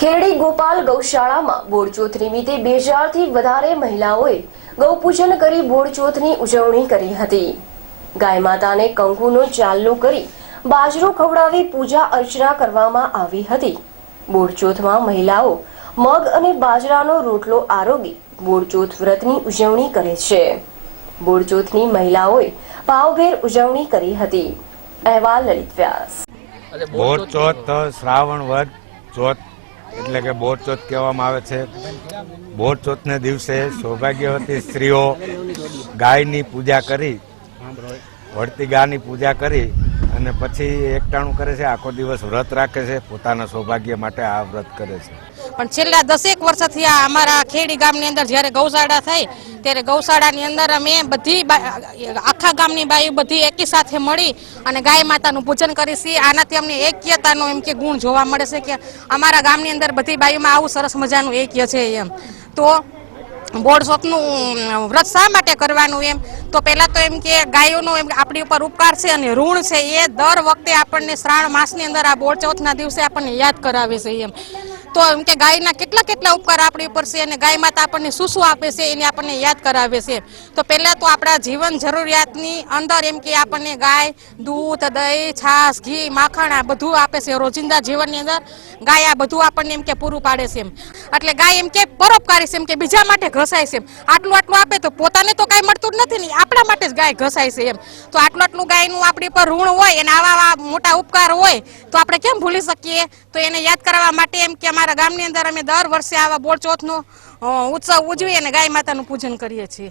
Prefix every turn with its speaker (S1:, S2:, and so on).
S1: ખેડી ગોપાલ ગૌશાળામાં બોડચોથ નિમિત્તે બે હજારથી વધારે મહિલાઓએ ગૌપૂજન કરી બોડચોથની ઉજવણી કરી હતી. ગાય માતાને કંકુનો ચાલનો કરી બાજરો ખવડાવી પૂજા અર્ચના કરવામાં આવી હતી. બોડચોથમાં મહિલાઓ મગ અને બાજરાનો રોટલો આરોગી બોડચોથ વ્રતની ઉજવણી કરે છે. બોડચોથની મહિલાઓએ ભાવભેર ઉજવણી કરી હતી. અહેવાલ લલિત વ્યાસ.
S2: બોડચોથ શ્રાવણ વદ ચોથ એટલે કે બોર ચોથ કહેવામાં આવે છે. બોર ચોથને દિવસે સૌભાગ્યવતી સ્ત્રીઓ ગાયની પૂજા કરી વળતી ગાયની પૂજા કરી અને પછી એકટાણું કરે છે, આખો દિવસ વ્રત રાખે છે, પોતાના સૌભાગ્ય માટે આ વ્રત કરે છે.
S3: પણ છેલ્લા દસેક વર્ષથી આ અમારા ખેડી ગામની અંદર જ્યારે ગૌશાળા થઈ, ત્યારે ગૌશાળાની અંદર અમે બધી આખા ગામની બાઈ બધી એકી સાથે મળી અને ગાય માતાનું પૂજન કરી છીએ. આનાથી અમને એક્યતાનો એમ કે ગુણ જોવા મળે છે કે અમારા ગામની અંદર બધી બાઈઓમાં આવું સરસ મજાનું એક્ય છે એમ. તો બોર્ડ શોપનું વ્રત શા માટે કરવાનું એમ? તો પહેલાં તો એમ કે ગાયોનો એમ આપણી ઉપર ઉપકાર છે અને ઋણ છે એ દર વખતે આપણને શ્રાવણ માસની અંદર આ બોળ ચોથના દિવસે આપણને યાદ કરાવે છે એમ. તો એમ કે ગાયના કેટલા કેટલા ઉપકાર આપણી ઉપર છે અને ગાય માતા આપણને શું શું આપે છે એને આપણને યાદ કરાવે છે તો પહેલાં તો આપણા જીવન જરૂરિયાતની અંદર એમ કે આપણને ગાય, દૂધ, દહીં, છાશ, ઘી, માખણ આ બધું આપે છે. રોજિંદા જીવનની અંદર ગાય આ બધું આપણને એમ કે પૂરું પાડે છે એમ. એટલે ગાય એમ કે પરોપકારી છે એમ કે બીજા માટે ઘસાય છે એમ. આટલું આટલું આપે તો પોતાને તો કાંઈ મળતું જ નથી ને, આપણા માટે જ ગાય ઘસાય છે એમ. તો આટલું આટલું ગાયનું આપણી પર ઋણ હોય અને આવા આવા મોટા ઉપકાર હોય, તો આપણે કેમ ભૂલી શકીએ? તો એને યાદ કરાવવા માટે એમ કે અમારા ગામની અંદર અમે દર વર્ષે આવા બોળચોથનો ઉત્સવ ઉજવી અને ગાય માતાનું પૂજન કરીએ છીએ.